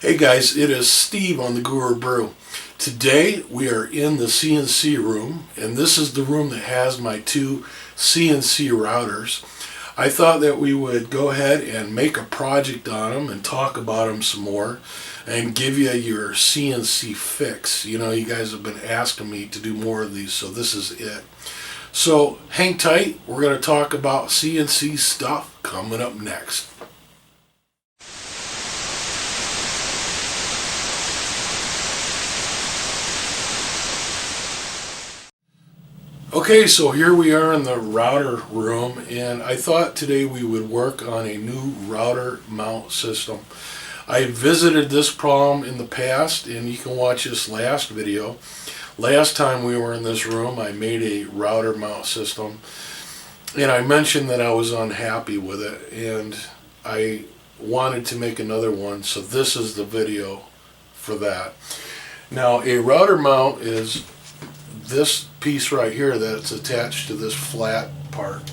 Hey guys, it is Steve on the Guru Brew. Today we are in the CNC room, and this is the room that has my two CNC routers. I thought that we would go ahead and make a project on them and talk about them some more and give you your CNC fix. You know, you guys have been asking me to do more of these, so this is it. So hang tight, we're going to talk about CNC stuff coming up next. Okay, so here we are in the router room, and I thought today we would work on a new router mount system. I visited this problem in the past, and you can watch this last video. Last time we were in this room, I made a router mount system, and I mentioned that I was unhappy with it, and I wanted to make another one, so this is the video for that. Now, a router mount is this piece right here that's attached to this flat part,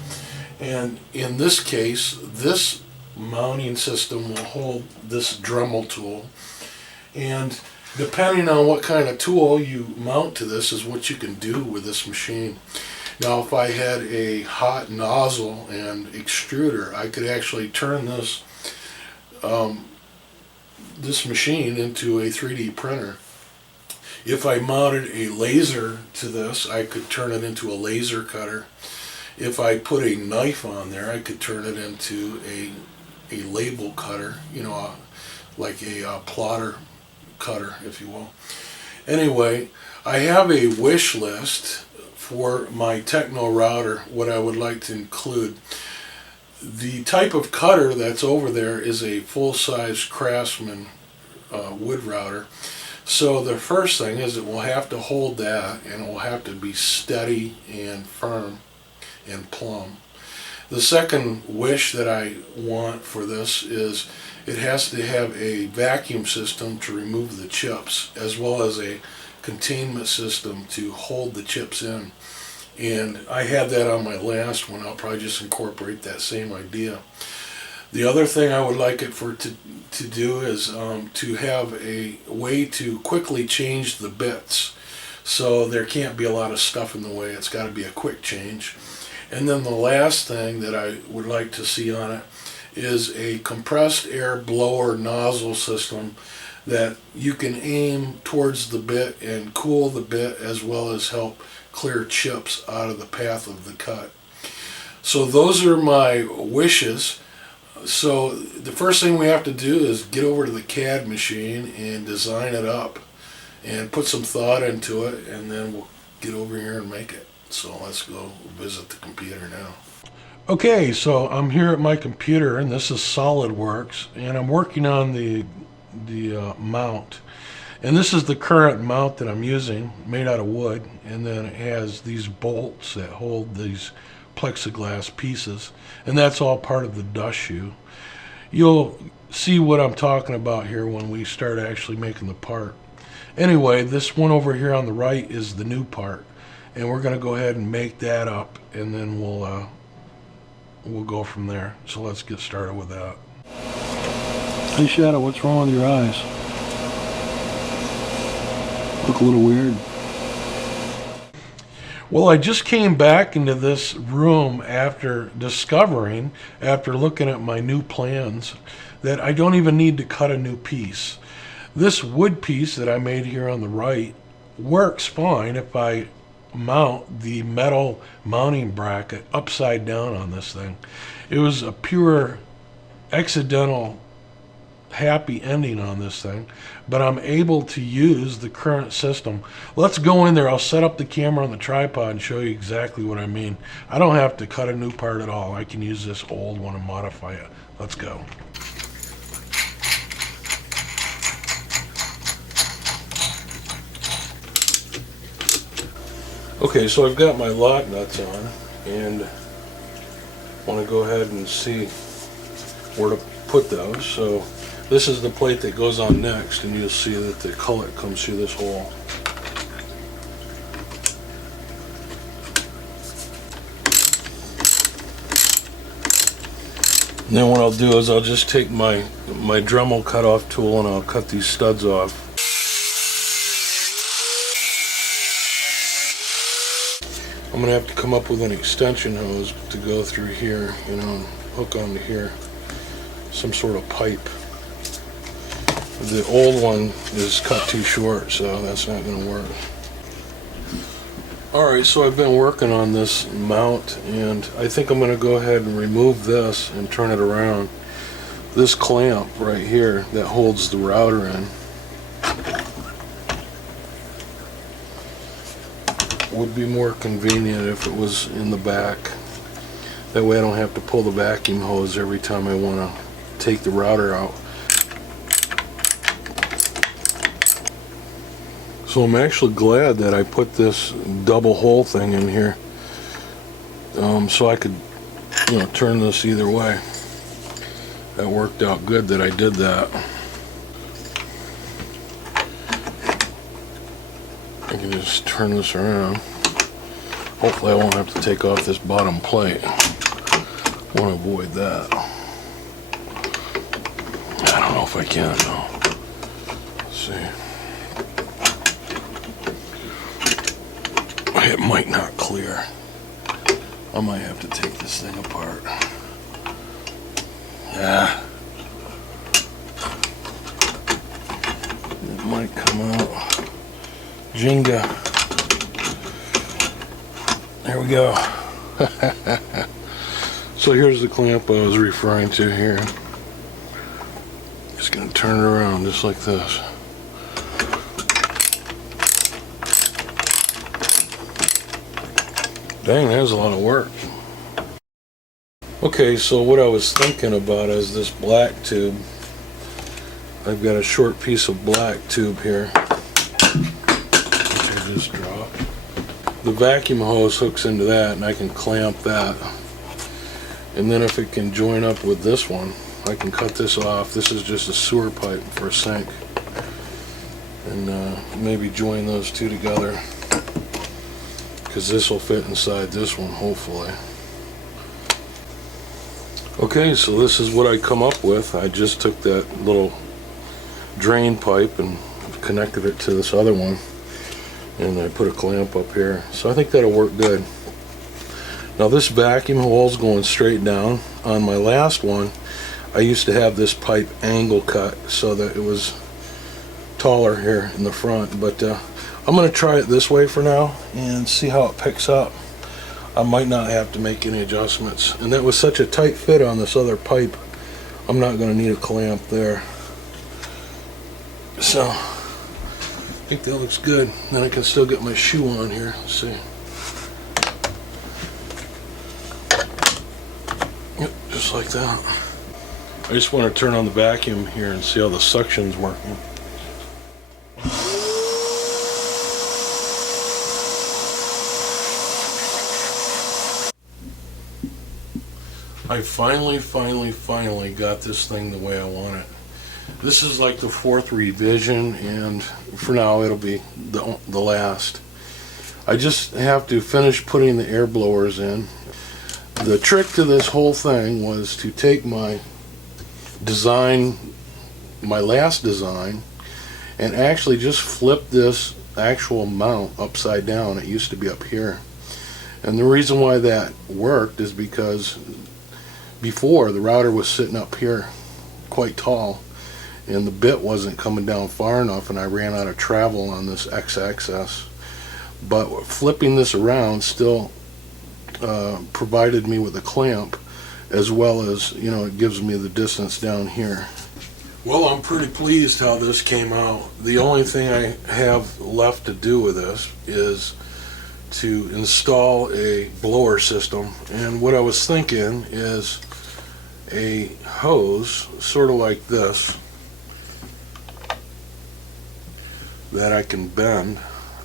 and in this case this mounting system will hold this Dremel tool, and depending on what kind of tool you mount to this is what you can do with this machine. Now, if I had a hot nozzle and extruder, I could actually turn this this machine into a 3D printer. If I mounted a laser to this, I could turn it into a laser cutter. If I put a knife on there, I could turn it into a label cutter, you know, like a plotter cutter, if you will. Anyway, I have a wish list for my Techno router, what I would like to include. The type of cutter that's over there is a full-size Craftsman wood router. So the first thing is it will have to hold that, and it will have to be steady and firm and plumb. The second wish that I want for this is it has to have a vacuum system to remove the chips, as well as a containment system to hold the chips in. And I had that on my last one. I'll probably just incorporate that same idea. The other thing I would like it to do is to have a way to quickly change the bits. So there can't be a lot of stuff in the way. It's got to be a quick change. And then the last thing that I would like to see on it is a compressed air blower nozzle system that you can aim towards the bit and cool the bit, as well as help clear chips out of the path of the cut. So those are my wishes. So the first thing we have to do is get over to the CAD machine and design it up and put some thought into it, and then we'll get over here and make it. So let's go visit the computer now. Okay, so I'm here at my computer, and this is SolidWorks, and I'm working on the mount. And this is the current mount that I'm using, made out of wood, and then it has these bolts that hold these plexiglass pieces, and that's all part of the dust shoe. You'll see what I'm talking about here when we start actually making the part. Anyway, this one over here on the right is the new part, and we're going to go ahead and make that up, and then we'll go from there. So let's get started with that. Hey Shadow, what's wrong with your eyes? Look a little weird. Well, I just came back into this room after looking at my new plans, that I don't even need to cut a new piece. This wood piece that I made here on the right works fine if I mount the metal mounting bracket upside down on this thing. It was a pure accidental happy ending on this thing, but I'm able to use the current system. Let's go in there. I'll set up the camera on the tripod and show you exactly what I mean. I don't have to cut a new part at all. I can use this old one and modify it. Let's go. Okay, so I've got my lock nuts on, and I want to go ahead and see where to put those. So this is the plate that goes on next, and you'll see that the cullet comes through this hole. And then what I'll do is I'll just take my Dremel cut-off tool and I'll cut these studs off. I'm going to have to come up with an extension hose to go through here, you know, hook onto here. Some sort of pipe. The old one is cut too short, so that's not going to work. Alright, so I've been working on this mount, and I think I'm going to go ahead and remove this and turn it around. This clamp right here that holds the router in would be more convenient if it was in the back. That way I don't have to pull the vacuum hose every time I want to take the router out. So I'm actually glad that I put this double hole thing in here, so I could, you know, turn this either way. That worked out good that I did that. I can just turn this around. Hopefully I won't have to take off this bottom plate. I want to avoid that. I don't know if I can though. Let's see. It might not clear. I might have to take this thing apart. Yeah. It might come out. Jenga. There we go. So here's the clamp I was referring to here. Just gonna turn it around just like this. Dang, that was a lot of work. Okay, so what I was thinking about is this black tube. I've got a short piece of black tube here, which I just dropped. The vacuum hose hooks into that, and I can clamp that. And then if it can join up with this one, I can cut this off. This is just a sewer pipe for a sink. And maybe join those two together, because this will fit inside this one, hopefully. Okay, so this is what I come up with. I just took that little drain pipe and connected it to this other one, and I put a clamp up here. So I think that'll work good. Now this vacuum hole's going straight down. On my last one, I used to have this pipe angle cut so that it was taller here in the front, but I'm going to try it this way for now and see how it picks up. I might not have to make any adjustments. And that was such a tight fit on this other pipe, I'm not going to need a clamp there. So, I think that looks good. Then I can still get my shoe on here. Let's see. Yep, just like that. I just want to turn on the vacuum here and see how the suction's working. I finally got this thing the way I want it. This is like the 4th revision, and for now it'll be the last. I just have to finish putting the air blowers in. The trick to this whole thing was to take my design, my last design, and actually just flip this actual mount upside down. It used to be up here. And the reason why that worked is because before the router was sitting up here quite tall, and the bit wasn't coming down far enough, and I ran out of travel on this x-axis. But flipping this around still provided me with a clamp, as well as, you know, it gives me the distance down here. Well, I'm pretty pleased how this came out. The only thing I have left to do with this is to install a blower system, and what I was thinking is a hose sort of like this that I can bend.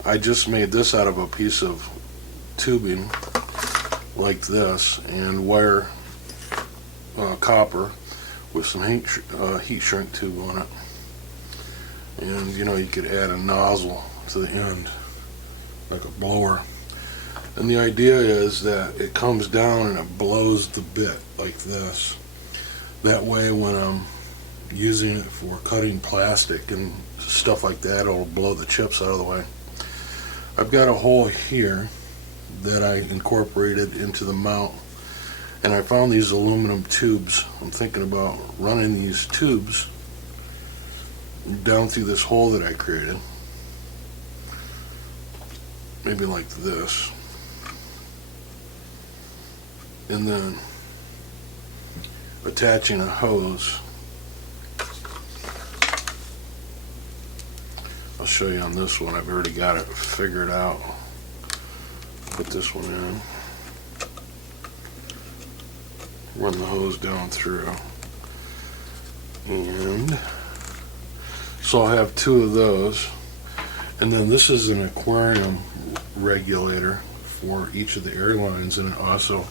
I just made this out of a piece of tubing like this and wire copper with some heat shrink tube on it, and you know, you could add a nozzle to the end like a blower. And the idea is that it comes down and it blows the bit like this. That way when I'm using it for cutting plastic and stuff like that, it'll blow the chips out of the way. I've got a hole here that I incorporated into the mount, and I found these aluminum tubes. I'm thinking about running these tubes down through this hole that I created, maybe like this, and then attaching a hose. I'll show you on this one. I've already got it figured out. Put this one in, run the hose down through, and so I'll have two of those. And then this is an aquarium regulator for each of the airlines, and it also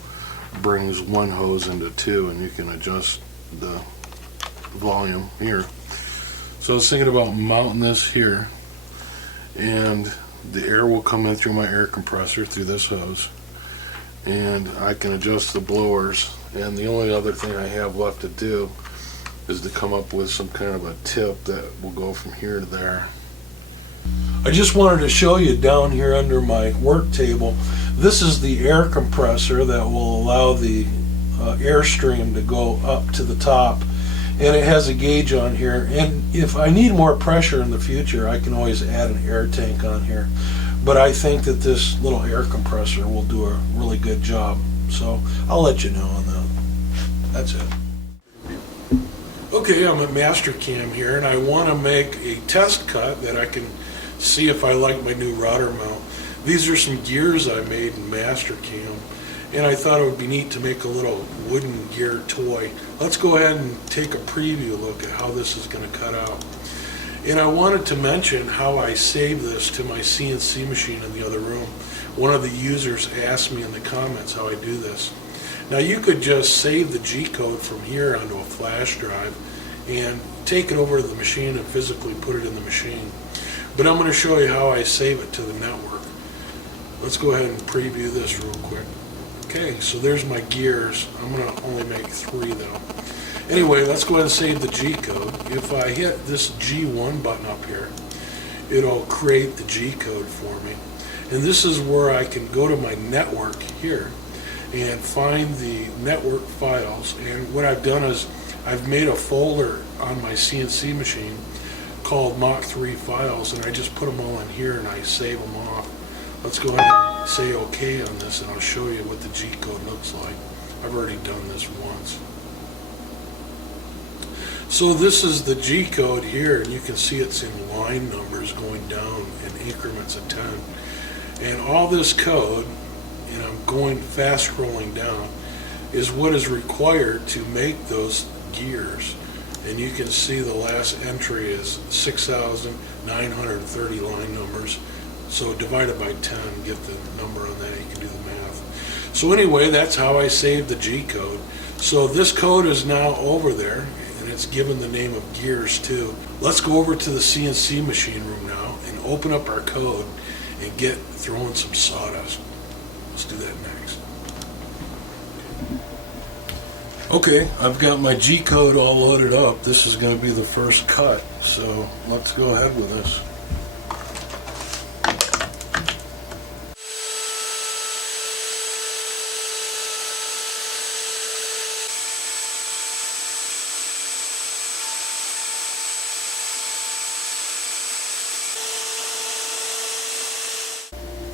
brings one hose into two, and you can adjust the volume here. So I was thinking about mounting this here, and the air will come in through my air compressor through this hose, and I can adjust the blowers. And the only other thing I have left to do is to come up with some kind of a tip that will go from here to there. I just wanted to show you down here under my work table, this is the air compressor that will allow the airstream to go up to the top, and it has a gauge on here, and if I need more pressure in the future I can always add an air tank on here, but I think that this little air compressor will do a really good job, so I'll let you know on that. That's it. Okay, I'm at Mastercam here, and I want to make a test cut that I can see if I like my new router mount. These are some gears I made in Mastercam, and I thought it would be neat to make a little wooden gear toy. Let's go ahead and take a preview look at how this is going to cut out. And I wanted to mention how I saved this to my CNC machine in the other room. One of the users asked me in the comments how I do this. Now you could just save the G-code from here onto a flash drive and take it over to the machine and physically put it in the machine. But I'm going to show you how I save it to the network. Let's go ahead and preview this real quick. Okay, so there's my gears. I'm going to only make 3 though. Anyway, let's go ahead and save the G-code. If I hit this G1 button up here, it'll create the G-code for me. And this is where I can go to my network here and find the network files. And what I've done is I've made a folder on my CNC machine called Mach 3 files, and I just put them all in here and I save them off. Let's go ahead and say OK on this, and I'll show you what the G-code looks like. I've already done this once. So this is the G-code here, and you can see it's in line numbers going down in increments of 10. And all this code, and I'm going fast scrolling down, is what is required to make those gears. And you can see the last entry is 6,930 line numbers. So divided by 10, get the number on that, you can do the math. So anyway, that's how I saved the G-code. So this code is now over there, and it's given the name of gears too. Let's go over to the CNC machine room now and open up our code and get throwing some sawdust. Let's do that next. Okay, I've got my G-code all loaded up. This is going to be the first cut, so let's go ahead with this.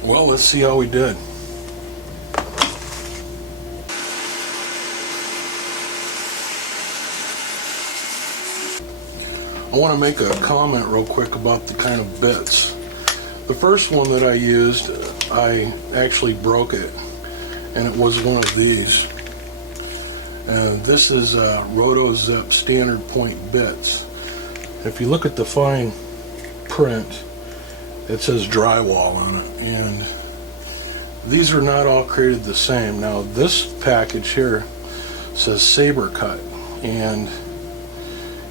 Well, let's see how we did. I want to make a comment real quick about the kind of bits. The first one that I used, I actually broke it, and it was one of these. And this is RotoZip standard point bits. If you look at the fine print, it says drywall on it, and these are not all created the same. Now this package here says saber cut, and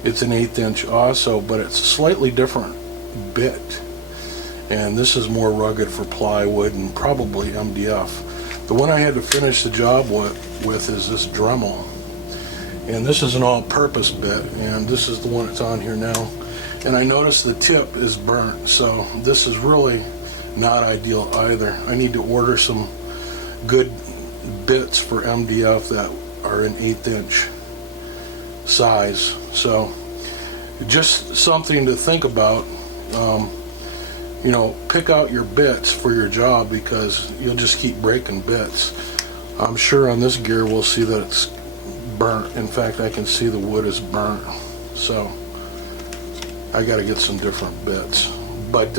it's an 1/8 inch also, but it's a slightly different bit, and this is more rugged for plywood and probably MDF. The one I had to finish the job with is this Dremel, And this is an all-purpose bit, and this is the one that's on here now. And I noticed the tip is burnt, so this is really not ideal either. I need to order some good bits for MDF that are an 1/8 inch size. So just something to think about. You know, pick out your bits for your job, because you'll just keep breaking bits. I'm sure on this gear we'll see that it's burnt. In fact, I can see the wood is burnt, so I got to get some different bits. But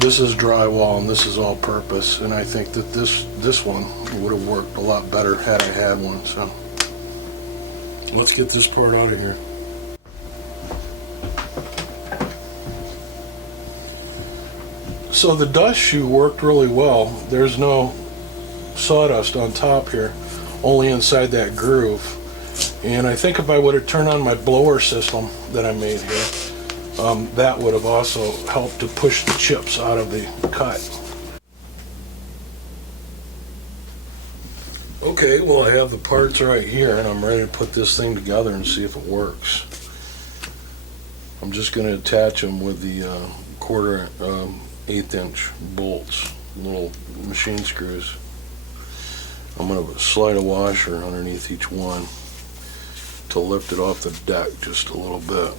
this is drywall and this is all purpose, and I think that this one would have worked a lot better had I had one. So let's get this part out of here. So the dust shoe worked really well. There's no sawdust on top here, only inside that groove. And I think if I would have turned on my blower system that I made here, that would have also helped to push the chips out of the cut. Okay, well, I have the parts right here, and I'm ready to put this thing together and see if it works. I'm just going to attach them with the 1/4 inch bolts, little machine screws. I'm going to slide a washer underneath each one to lift it off the deck just a little bit.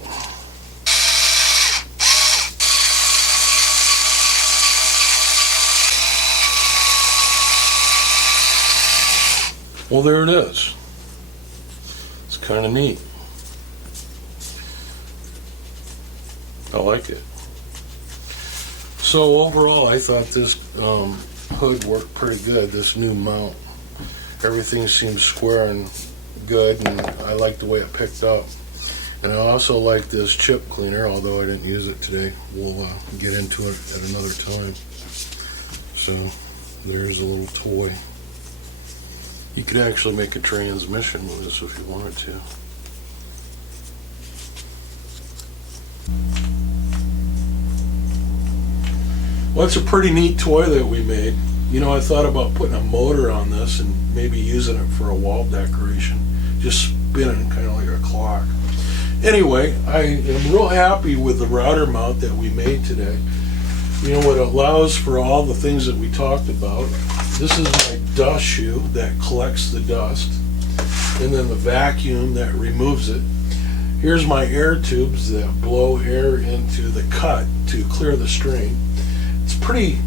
Well, there it is. It's kind of neat. I like it. So overall, I thought this hood worked pretty good, this new mount. Everything seems square and good, and I like the way it picked up. And I also like this chip cleaner, although I didn't use it today. We'll get into it at another time. So there's a little toy. You could actually make a transmission with this if you wanted to. Well, it's a pretty neat toy that we made. You know, I thought about putting a motor on this and maybe using it for a wall decoration, just spinning kind of like a clock. Anyway, I am real happy with the router mount that we made today. You know, it allows for all the things that we talked about. This is my dust shoe that collects the dust, and then the vacuum that removes it. Here's my air tubes that blow air into the cut to clear the string. It's pretty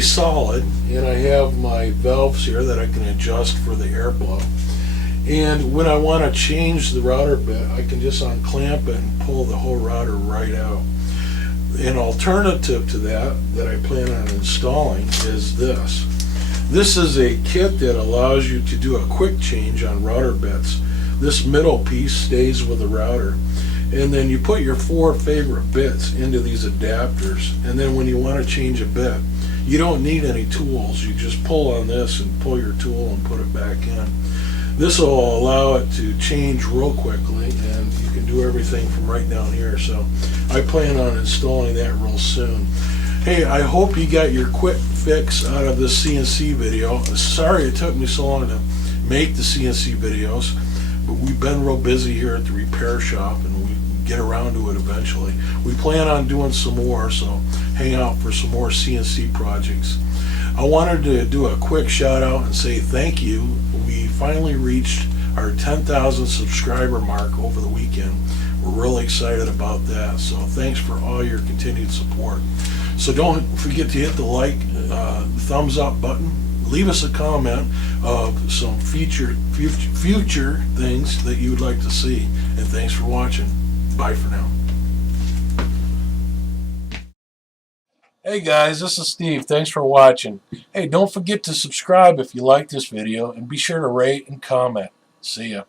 solid, and I have my valves here that I can adjust for the airflow. And when I want to change the router bit, I can just unclamp it and pull the whole router right out. An alternative to that I plan on installing is this. This is a kit that allows you to do a quick change on router bits. This middle piece stays with the router, and then you put your 4 favorite bits into these adapters, and then when you want to change a bit, you don't need any tools. You just pull on this and pull your tool and put it back in. This will allow it to change real quickly, and you can do everything from right down here. So I plan on installing that real soon. Hey, I hope you got your quick fix out of this CNC video. Sorry it took me so long to make the CNC videos, but we've been real busy here at the repair shop, and we get around to it eventually. We plan on doing some more, so hang out for some more CNC projects. I wanted to do a quick shout out and say thank you. We finally reached our 10,000 subscriber mark over the weekend. We're really excited about that, so thanks for all your continued support. So don't forget to hit the like, thumbs up button. Leave us a comment of some future things that you would like to see. And thanks for watching. Bye for now. Hey guys, this is Steve. Thanks for watching. Hey, don't forget to subscribe if you like this video, and be sure to rate and comment. See ya.